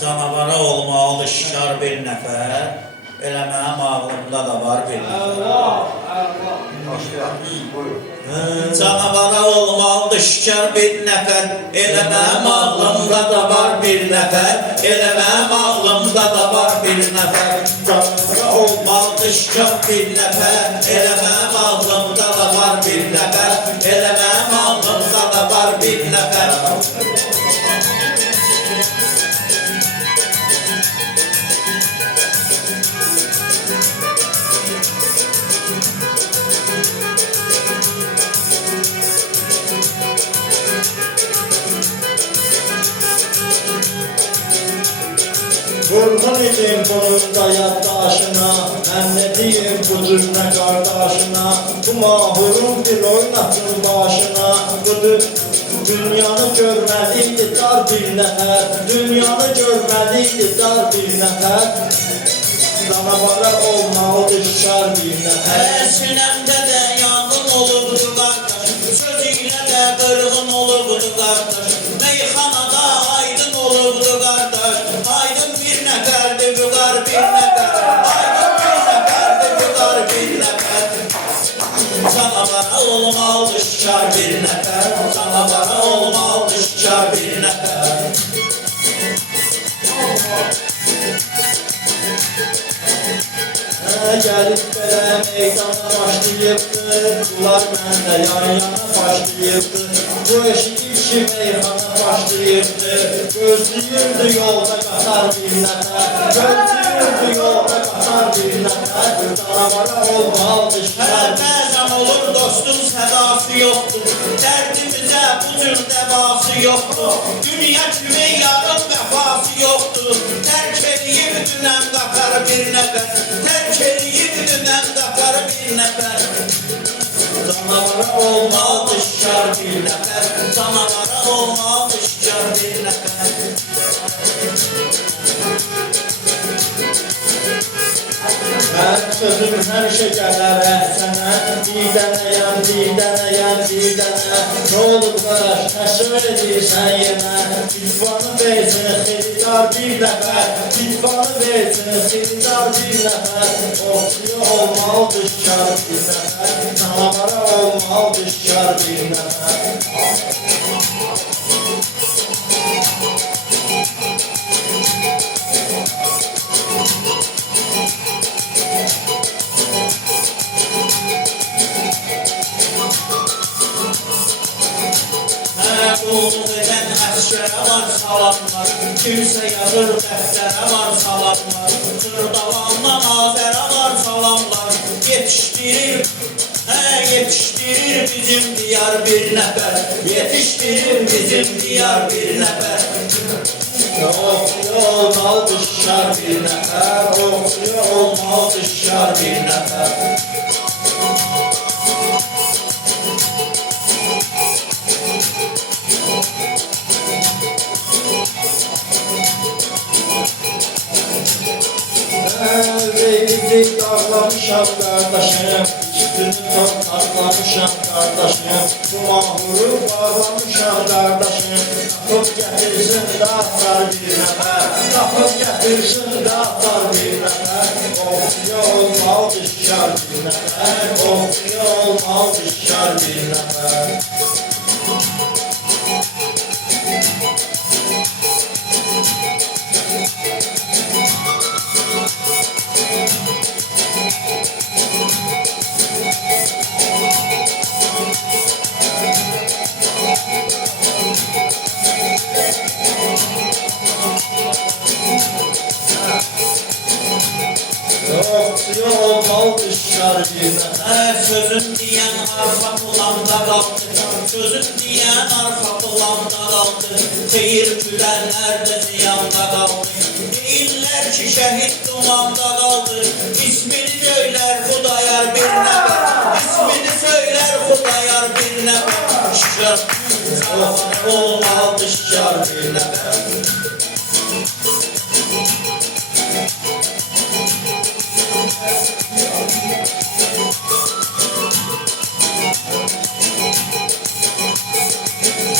Canavara olmalıdır şikar bir nəfər. Elə mənim ağlımda da var bir nəfər. Canavara olmalıdır şikar bir nəfər. Elə mənim ağlımda da var bir nəfər. Elə mənim ağlımda da var bir nəfər. Canavara olmalıdır şikar bir nəfər. Elə mənim ağlımda da var bir nəfər. Elə mənim ağlımda da var bir nəfər. Kurban edin bunun yaddaşına, mən ne diyeyim bu cümle kardeşine. Bu mahurun bir oynatın başına, bu dünyanı görmeliydi dar bir nefer. Dünyanı görmeliydi dar bir nefer. Canavara olmalıdır şar bir nefer. Sinəmdə də yanğın olubdu qardaş, sözüylə də qırğın olubdu qardaş. Meyxanada aydın olubdu qardaş, aydın bir nəfərdir vüqar bir nəfər. Aydın bir nəfərdir vüqar bir nəfər. Canavara olmalıdır şikar bir nəfər. Canavara olmalıdır şikar bir nəfər. Gelip belə meydana başlayıbdır, bunlar məndə yan yana başlayıbdır. Bu eşit işi meyxana başlayıbdır, gözləyirdi yolda qatar bir nəfər. Gözləyirdi yolda qatar bir nəfər, canavara olmalıdır şikar. Bəzən olur dostun sədası yoxdur, dərdimizə bu cür dəvası yoxdur. Dünya kimi yarın vəfası yoxdur, tərk edib dünən qatar bir nəfər. Tərk edib dünən qatar bir nəfər. Canavara olmalıdır şikar bir nəfər. Canavara olmalıdır şikar bir nəfər. Mən sözüm həmişə gələr əhsənə, bir dənəyəm, bir dənəyəm, bir dənə. Nə olub qardaş, təşrif edirsən yenə. Bitvanı versin xeridar bir nəfər, bitvanı versin xeridar bir nəfər. Ortaya olmalıdır şikar bir nəfər, canavara olmalıdır şikar bir nəfər. Qulluq edən əskərə var salamlar, kimsə yazır dəftərə var salamlar. Sırdalandan Azərə var salamlar, yetişdirir bizim diyar bir nəfər. Yetişdirir bizim diyar bir nəfər. Ortaya olmalıdır şikar bir nəfər, ortaya olmalıdır şikar bir nəfər. Reyli dağlamışam kardeşim, üstünü toplamışam kardeşim. Bu mahuru bağlamışam kardeşim. Kapıp getirsin dağlar bir nəfər, kapıp getirsin dağlar bir nəfər. Ortaya olmalıdır şikar bir nəfər, ortaya olmalıdır şikar bir nəfər. Ortaya olmalıdır şikar bir nəfər. Sözün deyən arxa planda qaldı, sözün deyən arxa planda qaldı. Xeyir güdənlər də ziyanda qaldı. Deyirlər ki şəhid dumanda qaldı. İsmini söylər Xudayar bir nəfər. İsmini söylər Xudayar bir nəfər. Şikar olmalıdır şikar bir nəfər.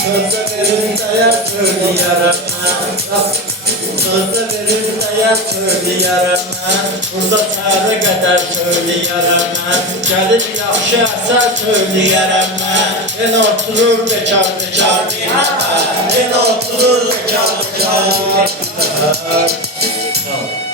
Sözde verin dəyər söyləyərəm mən. Sözde verir dəyər söyləyərəm mən, burada səhərə qədər söyləyərəm mən, gəlir yaxşı əsər söyləyərəm mən, en oturur bekar bekar bir nəfər, en oturur bekar bekar bir nəfər.